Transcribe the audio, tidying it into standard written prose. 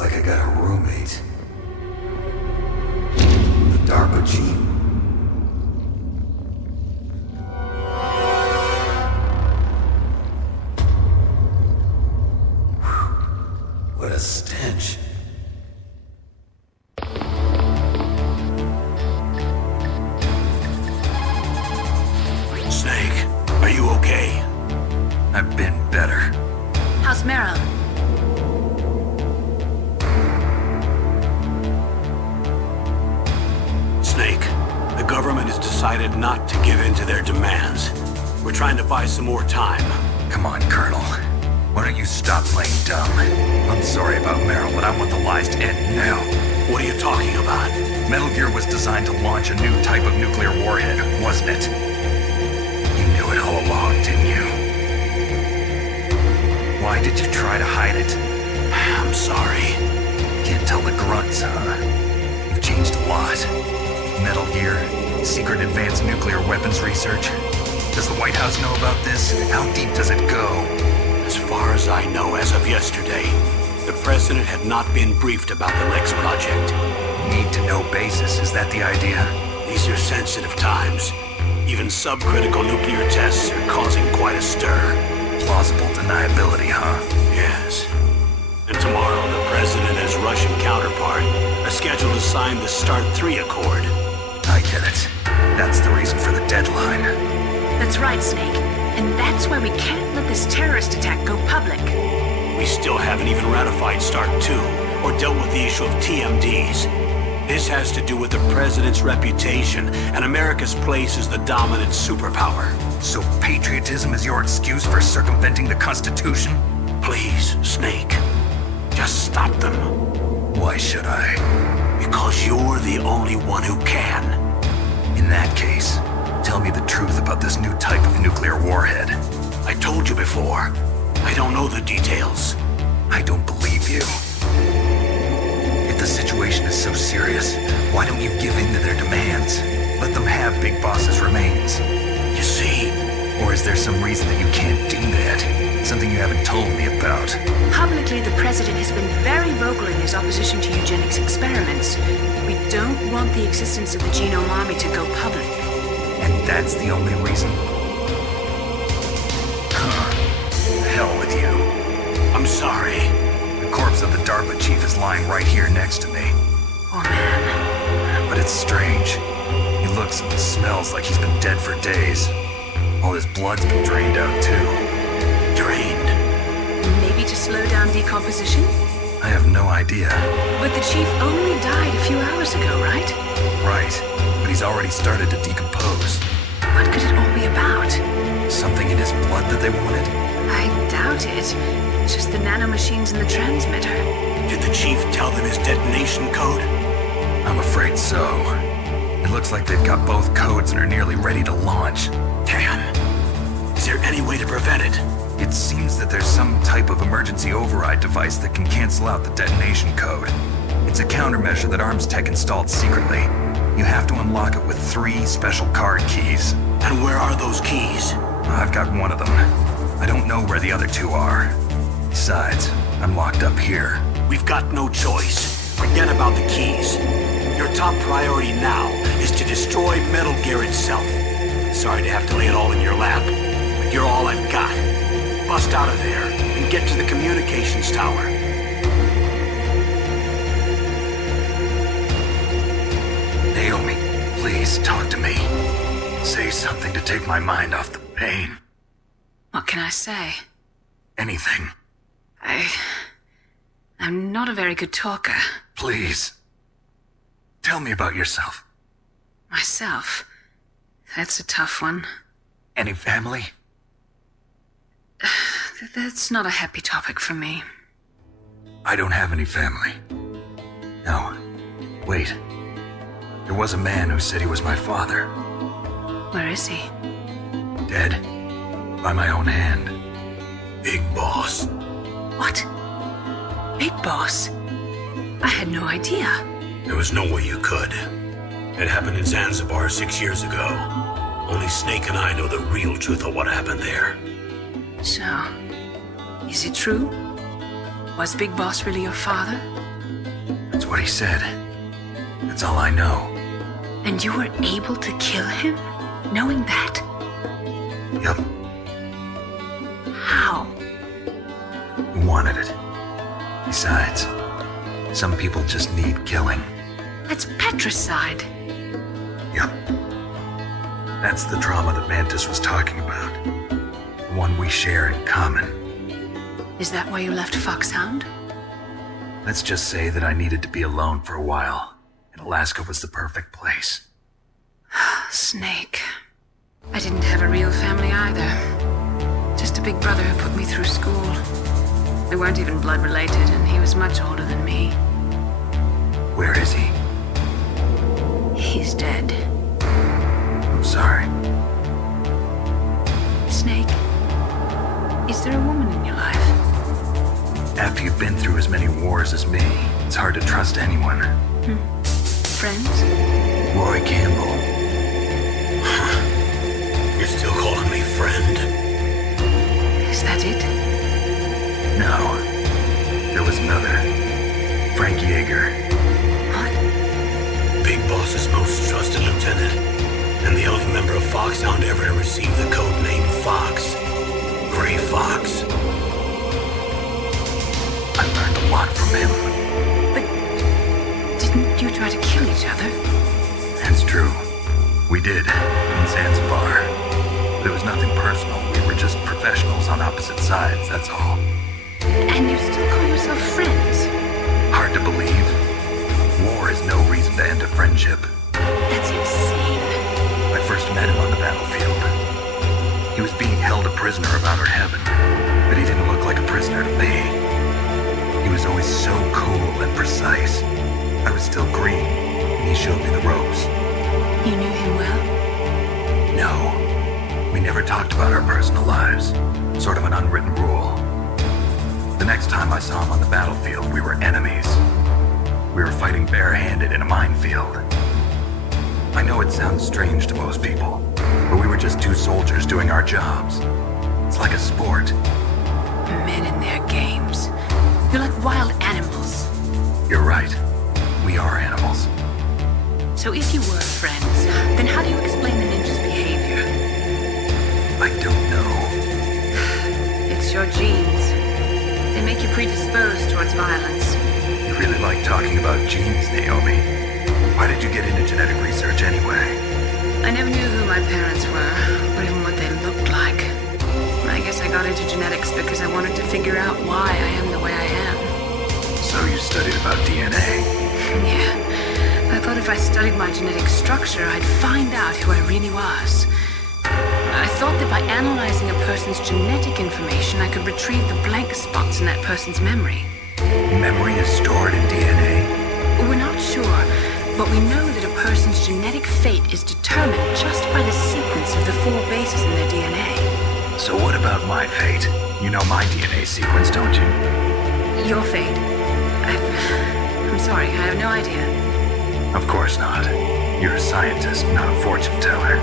Looks like I got a roommate. The DARPA chief. What a stench. Snake, are you okay? I've been better. How's Meryl? Snake, the government has decided not to give in to their demands. We're trying to buy some more time. Come on, Colonel. Why don't you stop playing dumb? I'm sorry about Meryl, but I want the lies to end now. What are you talking about? Metal Gear was designed to launch a new type of nuclear warhead, wasn't it? You knew it all along, didn't you? Why did you try to hide it? I'm sorry. Can't tell the grunts, huh? You've changed a lot. Metal Gear, secret advanced nuclear weapons research. Does the White House know about this? How deep does it go? As far as I know, as of yesterday, the president had not been briefed about the Lex project. Need-to-know basis, is that the idea? These are sensitive times. Even subcritical nuclear tests are causing quite a stir. Plausible deniability, huh? Yes. And tomorrow, the president and his Russian counterpart are scheduled to sign the START 3 Accord. I get it. That's the reason for the deadline. That's right, Snake. And that's why we can't let this terrorist attack go public. We still haven't even ratified START 2 or dealt with the issue of TMDs. This has to do with the president's reputation and America's place as the dominant superpower. So patriotism is your excuse for circumventing the Constitution? Please, Snake, just stop them. Why should I? Because you're the only one who can. In that case, tell me the truth about this new type of nuclear warhead. I told you before. I don't know the details. I don't believe you. If the situation is so serious, why don't you give in to their demands? Let them have Big Boss's remains. You see? Or is there some reason that you can't do that? Something you haven't told me about? Publicly, the president has been very vocal in his opposition to eugenics experiments. We don't want the existence of the Genome Army to go public. And that's the only reason? Hell with you. I'm sorry. The corpse of the DARPA chief is lying right here next to me. Oh, man. But it's strange. He looks and smells like he's been dead for days. All his blood's been drained out, too. Drained? Maybe to slow down decomposition? I have no idea. But the chief only died a few hours ago, right? Right. But he's already started to decompose. What could it all be about? Something in his blood that they wanted? I doubt it. Just the nanomachines in the transmitter. Did the chief tell them his detonation code? I'm afraid so. It looks like they've got both codes and are nearly ready to launch. Damn. Is there any way to prevent it? It seems that there's some type of emergency override device that can cancel out the detonation code. It's a countermeasure that Arms Tech installed secretly. You have to unlock it with 3 special card keys. And where are those keys? I've got one of them. I don't know where the other 2 are. Besides, I'm locked up here. We've got no choice. Forget about the keys. Your top priority now is to destroy Metal Gear itself. Sorry to have to lay it all in your lap, but you're all I've got. Bust out of there and get to the communications tower. Naomi, please talk to me. Say something to take my mind off the pain. What can I say? Anything. I'm not a very good talker. Please. Tell me about yourself. Myself? That's a tough one. Any family? That's not a happy topic for me. I don't have any family. No. Wait. There was a man who said he was my father. Where is he? Dead. By my own hand. Big Boss. What? Big Boss? I had no idea. There was no way you could. It happened in Zanzibar 6 years ago. Only Snake and I know the real truth of what happened there. So, is it true? Was Big Boss really your father? what he said. That's all I know. And you were able to kill him, knowing that? Yup. How? He wanted it. Besides, some people just need killing. That's patricide. Yup. That's the trauma that Mantis was talking about. The one we share in common. Is that why you left Foxhound? Let's just say that I needed to be alone for a while, and Alaska was the perfect place. Snake. I didn't have a real family either. Just a big brother who put me through school. We weren't even blood related, and he was much older than me. Where is he? He's dead. I'm sorry. Snake, is there a woman in your life? After you've been through as many wars as me, it's hard to trust anyone. Friends? Roy Campbell. You're still calling me friend? Is that it? No. There was another. Frank Yeager. What? Big Boss's most trusted lieutenant, and the only member of Foxhound ever to receive the code name Fox. Gray Fox. I learned a lot from him. But didn't you try to kill each other? That's true. We did, in Zanzibar. But it was nothing personal. We were just professionals on opposite sides, that's all. And you still call yourself friends? Hard to believe. War is no reason to end a friendship. That's insane. I first met him on the battlefield. He was being held a prisoner of outer heaven, but he didn't look like a prisoner to me. He was always so cool and precise. I was still green, and he showed me the ropes. You knew him well? No, we never talked about our personal lives. Sort of an unwritten rule. The next time I saw him on the battlefield, we were enemies. We were fighting barehanded in a minefield. I know it sounds strange to most people, but we were just two soldiers doing our jobs. It's like a sport. Men and their games. You're like wild animals. You're right. We are animals. So if you were friends, then how do you explain the ninja's behavior? I don't know. It's your genes. They make you predisposed towards violence. You really like talking about genes, Naomi. Why did you get into genetic research anyway? I never knew who my parents were, or even what they looked like. I guess I got into genetics because I wanted to figure out why I am the way I am. So you studied about DNA? Yeah. I thought if I studied my genetic structure, I'd find out who I really was. I thought that by analyzing a person's genetic information, I could retrieve the blank spots in that person's memory. Memory is stored in DNA? We're not sure, but we know that a person's genetic fate is determined just by the sequence of the 4 bases in their DNA. So what about my fate? You know my DNA sequence, don't you? Your fate? I'm sorry, I have no idea. Of course not. You're a scientist, not a fortune teller.